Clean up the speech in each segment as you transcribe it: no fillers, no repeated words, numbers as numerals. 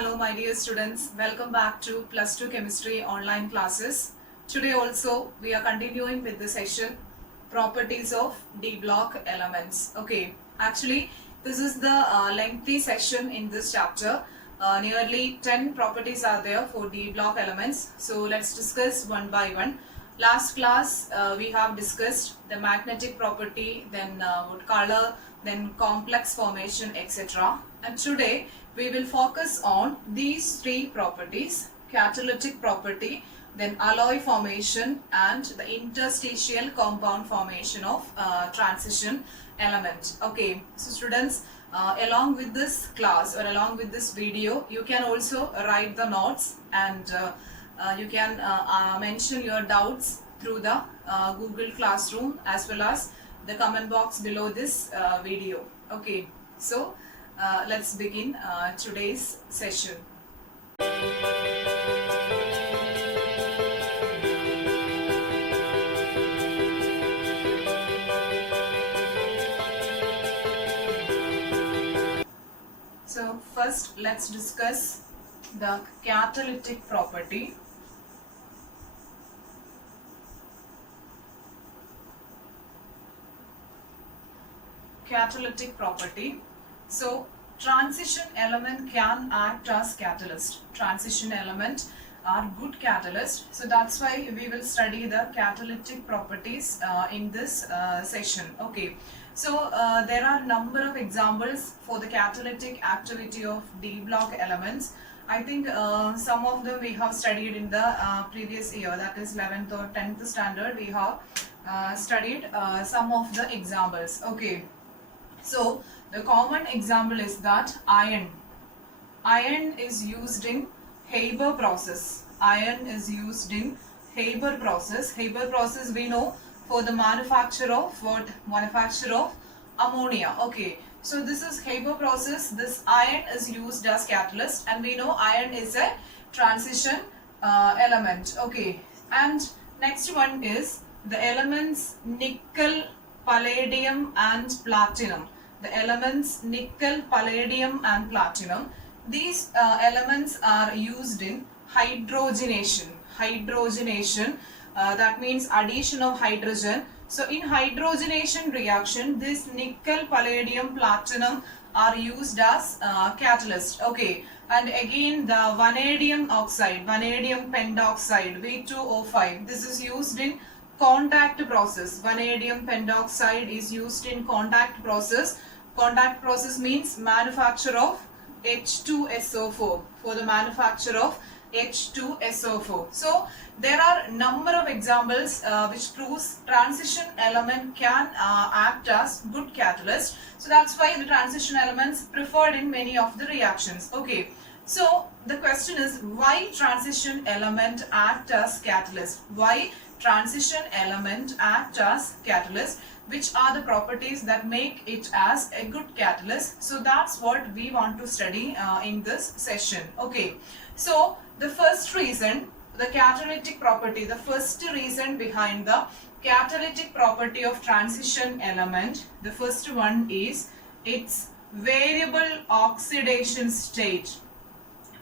Hello my dear students, welcome back to Plus 2 Chemistry online classes. Today also we are continuing with the session Properties of D block elements. Okay, actually this is the lengthy session in this chapter. Nearly 10 properties are there for D block elements. So let's discuss one by one. Last class we have discussed the magnetic property, then wood color, then complex formation, etc. And today we will focus on these three properties: catalytic property, then alloy formation, and the interstitial compound formation of transition element. Okay, so students, along with this class or along with this video, you can also write the notes, and you can mention your doubts through the Google Classroom as well as the comment box below this video. Okay, so let's begin today's session. So first let's discuss the catalytic property. Catalytic property. So transition element can act as catalyst. Transition element are good catalyst. So that's why we will study the catalytic properties in this session. Okay. So there are number of examples for the catalytic activity of D block elements. I think some of them we have studied in the previous year, that is 11th or 10th standard. We have studied some of the examples. Okay. So the common example is that iron. Iron is used in Haber process. Iron is used in Haber process. Haber process we know for the manufacture of what? Manufacture of ammonia. Okay. So this is Haber process. This iron is used as catalyst, and we know iron is a transition element. Okay. And next one is the elements nickel, palladium and platinum. The elements nickel, palladium and platinum. These elements are used in hydrogenation. Hydrogenation, that means addition of hydrogen. So in hydrogenation reaction, this nickel, palladium, platinum are used as catalyst. Okay. And again the vanadium oxide, vanadium pentoxide, V2O5. This is used in contact process. Vanadium pentoxide is used in contact process. Contact process means manufacture of H2SO4, for the manufacture of H2SO4. So there are number of examples which proves transition element can act as good catalyst. So that's why the transition elements preferred in many of the reactions. Okay. So the question is, why transition element act as catalyst? Why transition element act as catalyst? Which are the properties that make it as a good catalyst? So that's what we want to study in this session. Okay. So the first reason, the catalytic property, the first reason behind the catalytic property of transition element, the first one is its variable oxidation state.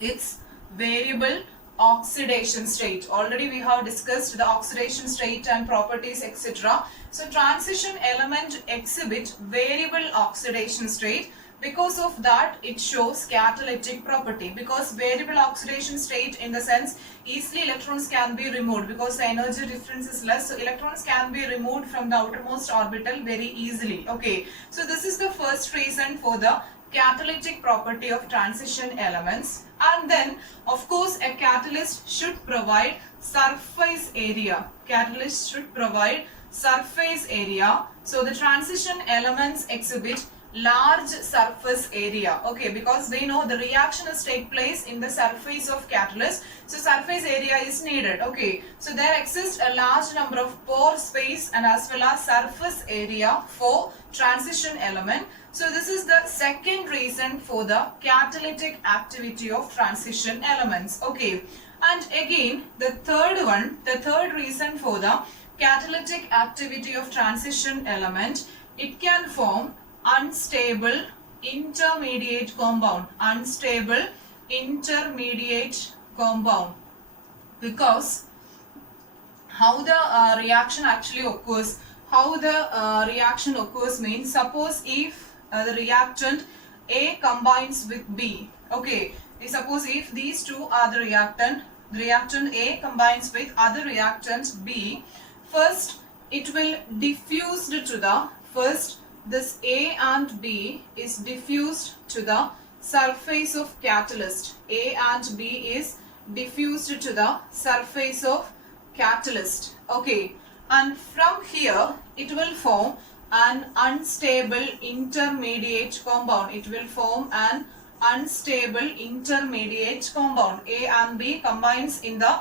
Its variable oxidation state. Already we have discussed the oxidation state and properties, etc. So transition element exhibit variable oxidation state. Because of that, it shows catalytic property. Because variable oxidation state, in the sense, easily electrons can be removed because the energy difference is less. So electrons can be removed from the outermost orbital very easily. Okay. So this is the first reason for the catalytic property of transition elements. And then of course a catalyst should provide surface area. Catalyst should provide surface area. So the transition elements exhibit large surface area. Okay, because we know the reactions take place in the surface of catalyst, so surface area is needed. Okay, so there exists a large number of pore space and as well as surface area for transition element. So this is the second reason for the catalytic activity of transition elements. Okay, and again the third one, the third reason for the catalytic activity of transition element, it can form unstable intermediate compound. Unstable intermediate compound, because how the reaction actually occurs, means, suppose if the reactant A combines with B, okay, suppose if these two are the reactant A combines with other reactant B, first it will diffuse to the, this A and B is diffused to the surface of catalyst. A and B is diffused to the surface of catalyst, okay, and from here it will form an unstable intermediate compound. It will form an unstable intermediate compound. A and B combines in the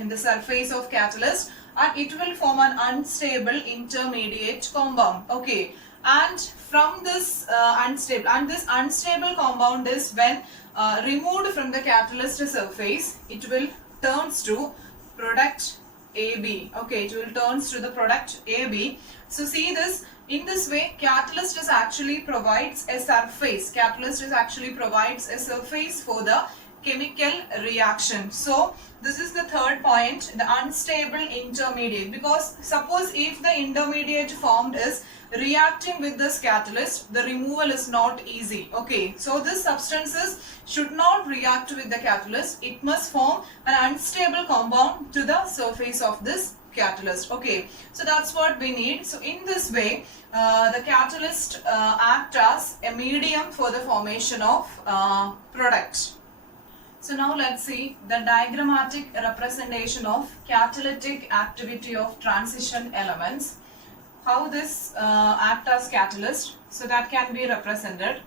in the surface of catalyst, and it will form an unstable intermediate compound, okay. And from this unstable compound is when removed from the catalyst surface, it will turns to product AB, okay, it will turns to the product AB. So see this, in this way catalyst is actually provides a surface, for the chemical reaction. So this is the third point, the unstable intermediate, because suppose if the intermediate formed is reacting with this catalyst, the removal is not easy, okay. So this substances should not react with the catalyst, it must form an unstable compound to the surface of this catalyst, okay. So that's what we need. So in this way the catalyst act as a medium for the formation of product. So now let's see the diagrammatic representation of catalytic activity of transition elements, how this act as catalyst. So that can be represented.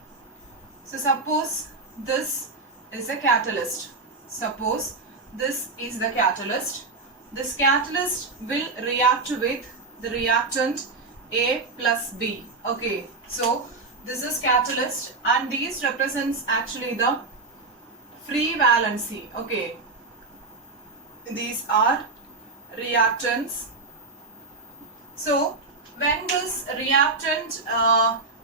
So suppose this is a catalyst, this catalyst will react with the reactant A plus B, okay. So this is catalyst, and these represents actually the free valency, okay. These are reactants. So when this reactant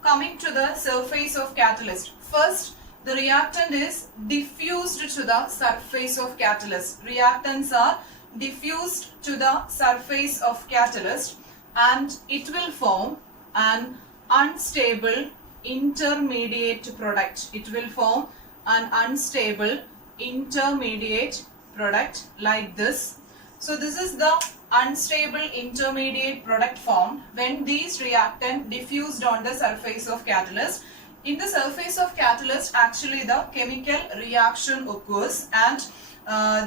coming to the surface of catalyst, first the reactant is diffused to the surface of catalyst. Reactants are diffused to the surface of catalyst, and it will form an unstable intermediate product. It will form an unstable intermediate product like this. So this is the unstable intermediate product formed when these reactant diffused on the surface of catalyst. In the surface of catalyst actually the chemical reaction occurs, and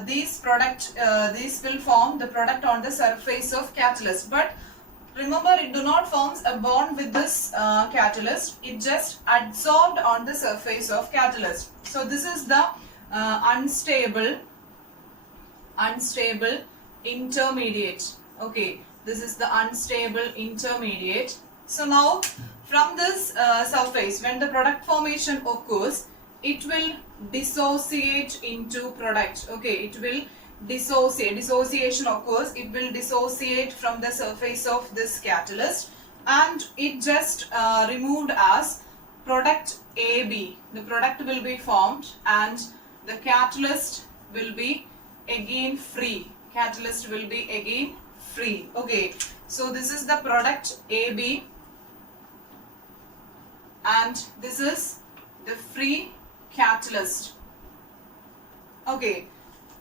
these will form the product on the surface of catalyst. But remember, it do not forms a bond with this catalyst, it just adsorbed on the surface of catalyst. So this is the unstable intermediate, okay, this is the unstable intermediate. So now from this surface, when the product formation occurs, it will dissociate into product, okay, it will dissociation occurs, it will dissociate from the surface of this catalyst, and it just removed as product AB. The product will be formed and the catalyst will be again free, okay. So this is the product AB, and this is the free catalyst, okay.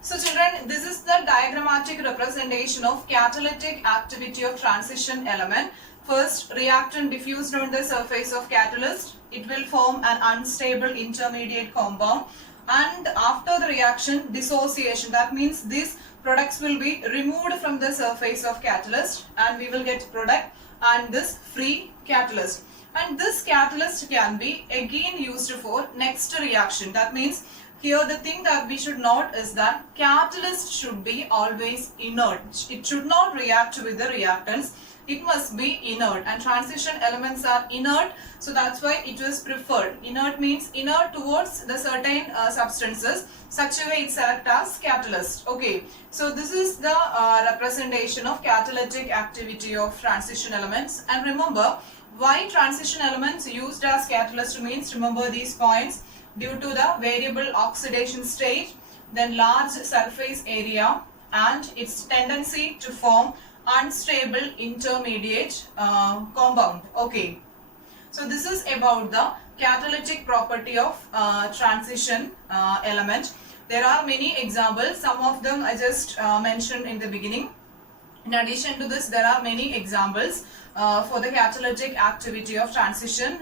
So children, this is the diagrammatic representation of catalytic activity of transition element. First, reactant diffused on the surface of catalyst, it will form an unstable intermediate compound, and after the reaction, dissociation, that means these products will be removed from the surface of catalyst and we will get product and this free catalyst. And this catalyst can be again used for next reaction. That means here the thing that we should note is that catalyst should be always inert. It should not react with the reactants. It must be inert, and transition elements are inert, so that's why it was preferred. Inert means inert towards the certain substances, such a way it select as catalyst. Okay, so this is the representation of catalytic activity of transition elements. And remember, why transition elements used as catalyst means, remember these points. due to the variable oxidation state, then large surface area, and its tendency to form unstable intermediate compound. Okay. So this is about the catalytic property of transition element. There are many examples. Some of them I just mentioned in the beginning. In addition to this, there are many examples for the catalytic activity of transition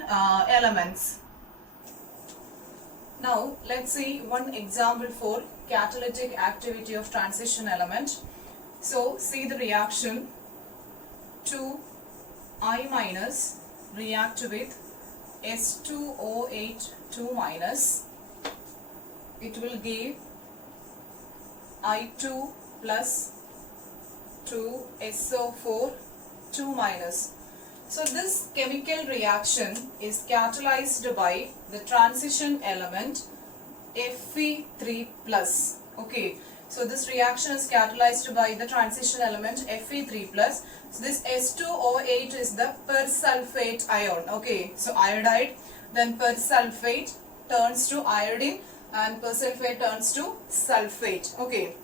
elements. Now let's see one example for catalytic activity of transition element. So see the reaction. 2I minus react with S2O8 2 minus. It will give I2 plus 2 SO4 2 minus. So this chemical reaction is catalyzed by the transition element Fe3 plus. Okay, so this reaction is catalyzed by the transition element Fe3 plus. So this S2O8 is the persulfate ion. Okay, so iodide, then persulfate turns to iodine, and persulfate turns to sulfate. Okay,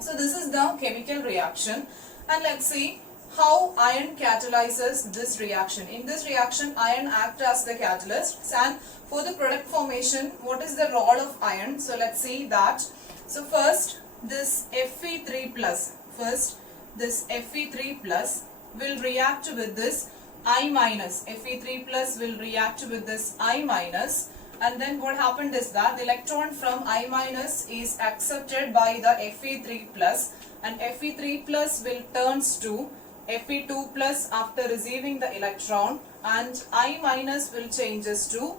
so this is the chemical reaction, and let's see how iron catalyzes this reaction. In this reaction, iron acts as the catalyst, and for the product formation, what is the role of iron? So let's see that. So first, this Fe3 plus, Fe3 plus will react with this I minus. Fe3 plus will react with this I minus, and then what happened is that the electron from I minus is accepted by the Fe3 plus, and Fe3 plus will turns to Fe2 plus after receiving the electron, and I minus will changes to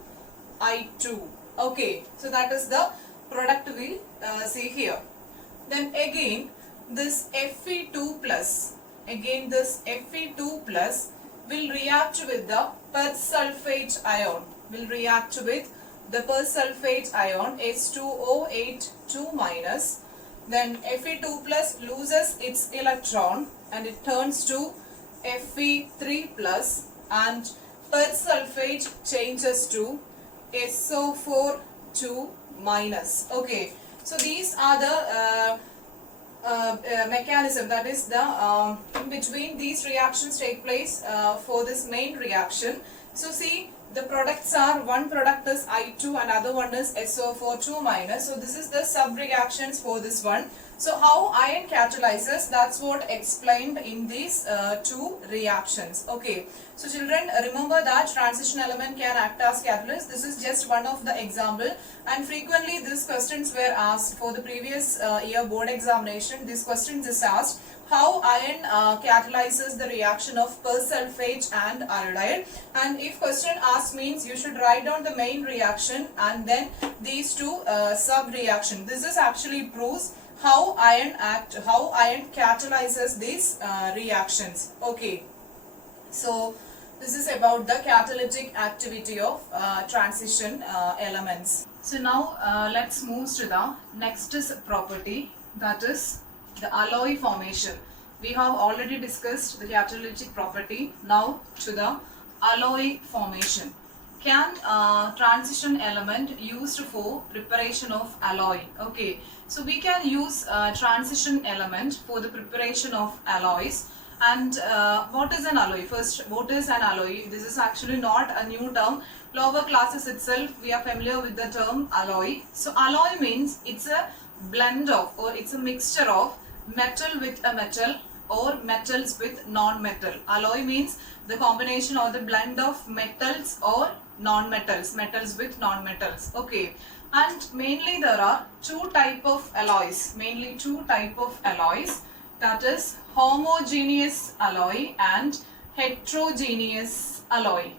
I2. Okay, so that is the product we see here. Then again this Fe2 plus, will react with the persulfate ion, H2O8 2 minus. Then Fe2 plus loses its electron and it turns to Fe3 plus, and persulfate changes to SO4 2 minus. Okay, so these are the mechanism, that is the in between these reactions take place for this main reaction. So see, the products are, one product is I2 and other one is SO4 2 minus. So this is the sub reactions for this one. So how iron catalyzes, that's what explained in these two reactions. Okay, so children, remember that transition element can act as catalyst. This is just one of the example, and frequently these questions were asked for the previous year board examination. This questions is asked how iron catalyzes the reaction of persulfate and iodide, and if question asked means you should write down the main reaction and then these two sub reaction. This is actually proves how iron catalyzes these reactions. Okay, so this is about the catalytic activity of transition elements. So now let's move to the next property, that is the alloy formation. We have already discussed the catalytic property. Now to the alloy formation. Can transition element used for preparation of alloy? Okay, so we can use transition element for the preparation of alloys. And what is an alloy? First, what is an alloy? This is actually not a new term. Lower classes itself we are familiar with the term alloy. So alloy means it's a blend of, or it's a mixture of metal with a metal or metals with non-metal. Alloy means the combination or the blend of metals or non-metals, metals with non-metals. Okay, and mainly there are two type of alloys, that is homogeneous alloy and heterogeneous alloy.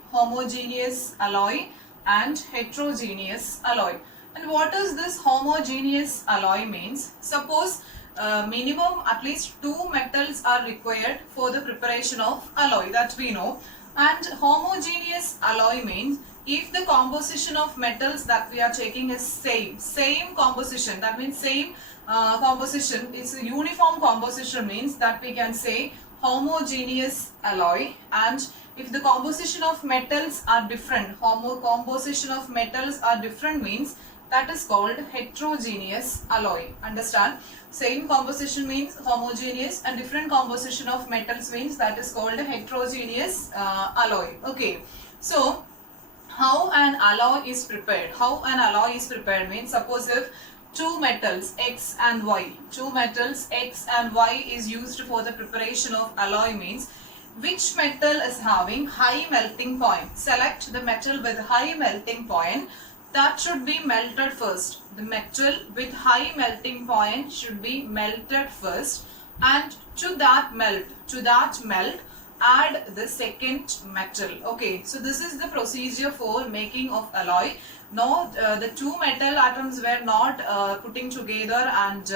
And what is this homogeneous alloy means? Suppose minimum at least two metals are required for the preparation of alloy, that we know. And homogeneous alloy means if the composition of metals that we are taking is same composition, that means same composition, is a uniform composition, means that we can say homogeneous alloy. And If the composition of metals are different, composition of metals are different means that is called heterogeneous alloy. Understand? Same composition means homogeneous, and different composition of metals means that is called heterogeneous alloy. Okay. So how an alloy is prepared? How an alloy is prepared means, suppose if two metals X and Y, two metals X and Y is used for the preparation of alloy means, which metal is having high melting point? Select the metal with high melting point, that should be melted first. The metal with high melting point should be melted first, and to that melt add the second metal. Okay, so this is the procedure for making of alloy. Now the two metal atoms were not putting together and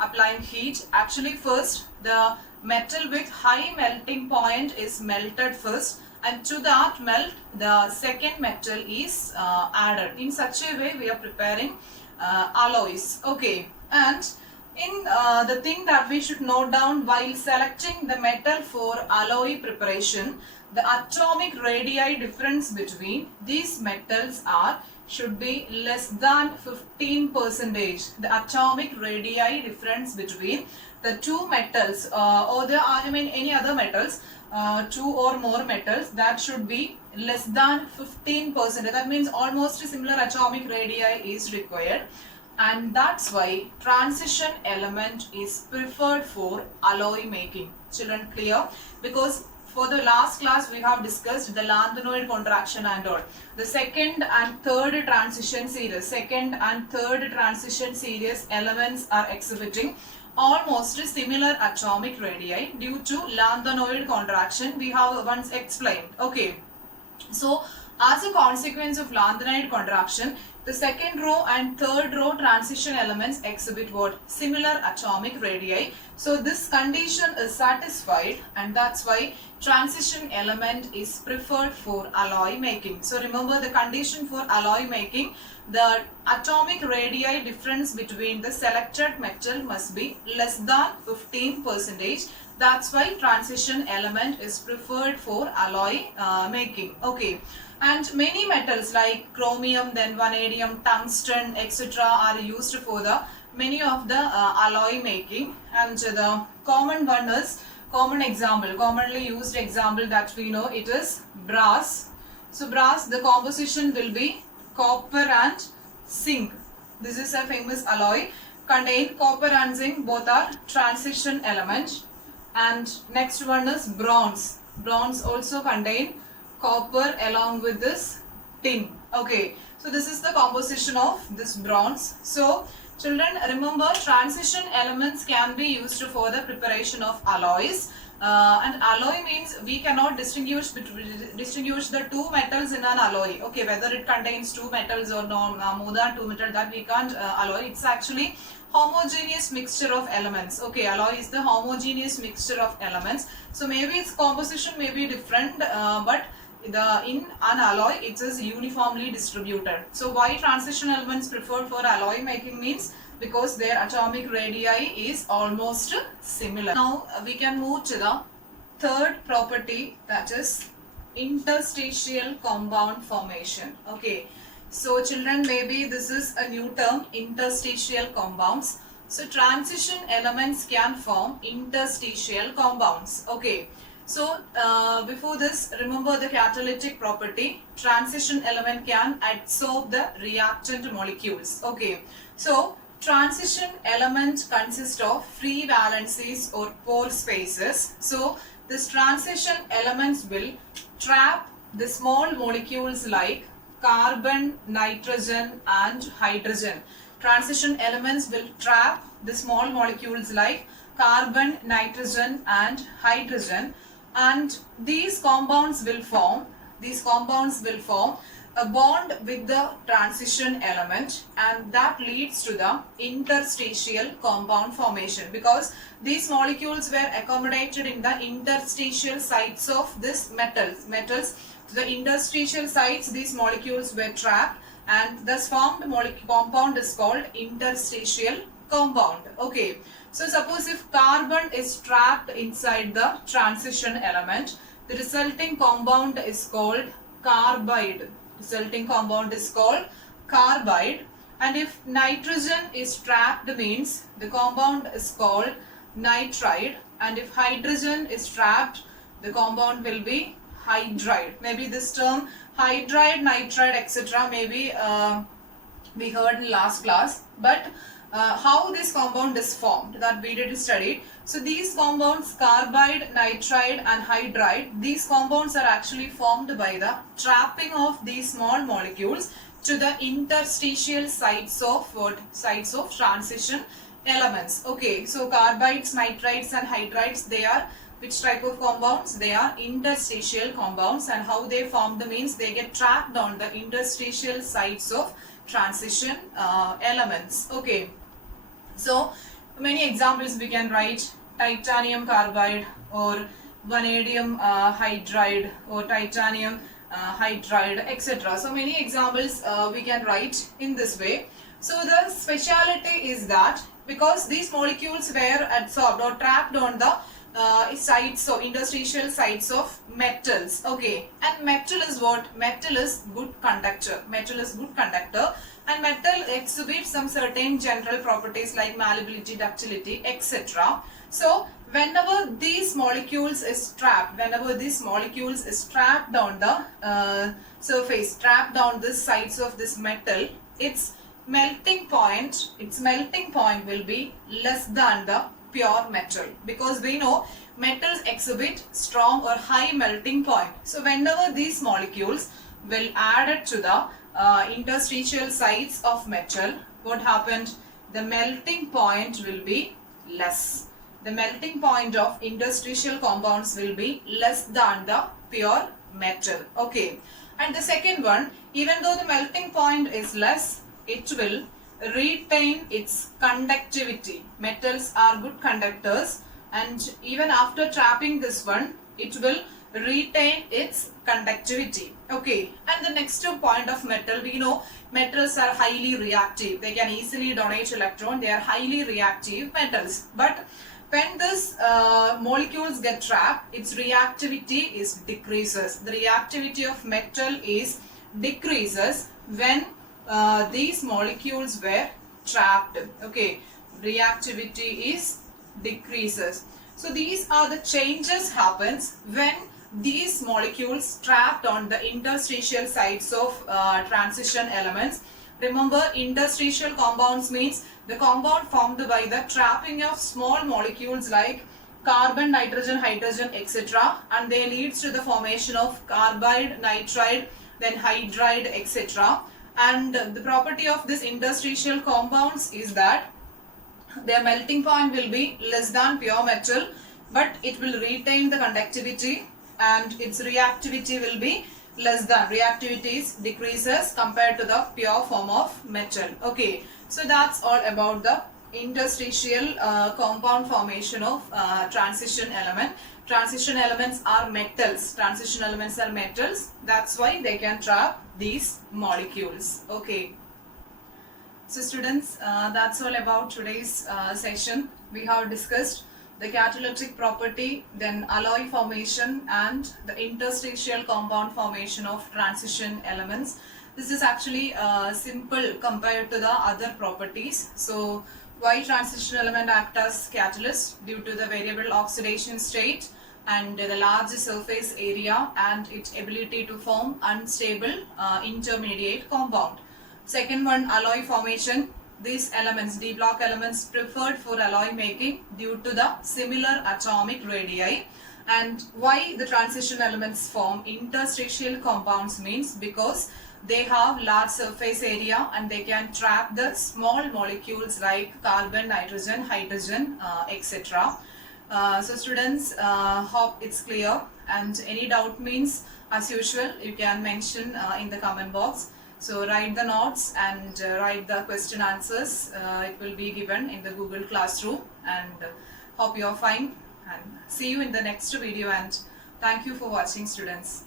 applying heat. Actually, first the metal with high melting point is melted first, and to that melt the second metal is added. In such a way we are preparing alloys. Okay, and in the thing that we should note down while selecting the metal for alloy preparation, the atomic radii difference between these metals should be less than 15%. The atomic radii difference between the two metals or any other metals, two or more metals, that should be less than 15%. That means almost a similar atomic radii is required, and that's why transition element is preferred for alloy making. Children, clear? Because for the last class we have discussed the lanthanoid contraction and all. The second and third transition series elements are exhibiting almost similar atomic radii due to lanthanoid contraction. We have once explained. Okay, so as a consequence of lanthanoid contraction, the second row and third row transition elements exhibit what? Similar atomic radii. So this condition is satisfied, and that's why transition element is preferred for alloy making. So remember the condition for alloy making, the atomic radii difference between the selected metal must be less than 15%. That's why transition element is preferred for alloy making. Okay. And many metals like chromium, then vanadium, tungsten, etc. are used for the many of the alloy making. And the commonly used example that we know, it is brass. So brass, the composition will be copper and zinc. This is a famous alloy. Contain copper and zinc, both are transition element. And next one is bronze. Bronze also contain copper along with this tin. Okay, so this is the composition of this bronze. So children, remember transition elements can be used for the preparation of alloys. And alloy means we cannot distinguish the two metals in an alloy. Okay, whether it contains two metals or no, more than two metals, that we can't alloy. It's actually homogeneous mixture of elements. Okay, alloy is the homogeneous mixture of elements. So maybe its composition may be different, but in an alloy it is uniformly distributed. So why transition elements preferred for alloy making means because their atomic radii is almost similar. Now we can move to the third property, that is interstitial compound formation. Okay, so children, maybe this is a new term, interstitial compounds. So transition elements can form interstitial compounds. Okay, so before this, remember the catalytic property. Transition element can adsorb the reactant molecules. Okay, so transition element consists of free valencies or pore spaces. So this transition elements will trap the small molecules like carbon, nitrogen and hydrogen. Transition elements will trap the small molecules like carbon, nitrogen and hydrogen, and these compounds will form a bond with the transition element, and that leads to the interstitial compound formation, because these molecules were accommodated in the interstitial sites of this metals. To the interstitial sites, these molecules were trapped, and thus formed compound is called interstitial compound. Okay, so suppose if carbon is trapped inside the transition element, The resulting compound is called carbide. Resulting compound is called carbide. And if nitrogen is trapped means the compound is called nitride. And if hydrogen is trapped, the compound will be hydride. Maybe this term hydride, nitride, etc. maybe we heard in last class. But how this compound is formed, that we did study. So these compounds, carbide, nitride and hydride, these compounds are actually formed by the trapping of these small molecules to the interstitial sites of what? Sites of transition elements. Okay, so carbides, nitrides and hydrides, they are which type of compounds? They are interstitial compounds, and how they form the means they get trapped on the interstitial sites of transition elements. Okay. So many examples we can write: titanium carbide or vanadium hydride or titanium hydride, etc. So many examples we can write in this way. So the speciality is that because these molecules were adsorbed or trapped on the sites or interstitial sites of metals. Okay, and metal is what? Metal is good conductor. Metal is good conductor, and metal exhibits some certain general properties like malleability, ductility, etc. So whenever these molecules is trapped, on the surface, trapped on the sides of this metal, its melting point will be less than the pure metal, because we know metals exhibit strong or high melting point. So whenever these molecules will add it to the interstitial sites of metal, what happened? The melting point will be less. The melting point of interstitial compounds will be less than the pure metal. Okay, and the second one, even though the melting point is less, it will retain its conductivity. Metals are good conductors, and even after trapping this one, it will retain its conductivity. Okay, and the next point of metal, we know metals are highly reactive. They can easily donate electron. They are highly reactive metals. But when this molecules get trapped, its reactivity is decreases. The reactivity of metal is decreases when these molecules were trapped. Okay, reactivity is decreases. So these are the changes happens when these molecules trapped on the interstitial sites of transition elements. Remember, interstitial compounds means the compound formed by the trapping of small molecules like carbon, nitrogen, hydrogen, etc. and they leads to the formation of carbide, nitride, then hydride, etc. And the property of this interstitial compounds is that their melting point will be less than pure metal, but it will retain the conductivity, and its reactivity will be less than. Reactivity decreases compared to the pure form of metal. Okay, so that's all about the interstitial compound formation of transition element. Transition elements are metals. Transition elements are metals. That's why they can trap these molecules. Okay. So students, that's all about today's session. We have discussed the catalytic property, then alloy formation and the interstitial compound formation of transition elements. This is actually simple compared to the other properties. So why transition element act as catalyst? Due to the variable oxidation state and the large surface area and its ability to form unstable intermediate compound. Second one, alloy formation. These elements, D block elements, preferred for alloy making due to the similar atomic radii. And why the transition elements form interstitial compounds means because they have large surface area and they can trap the small molecules like carbon, nitrogen, hydrogen, etc. So students, hope it's clear, and any doubt means as usual you can mention in the comment box. So write the notes and write the question answers. It will be given in the Google Classroom, and hope you are fine, and see you in the next video, and thank you for watching students.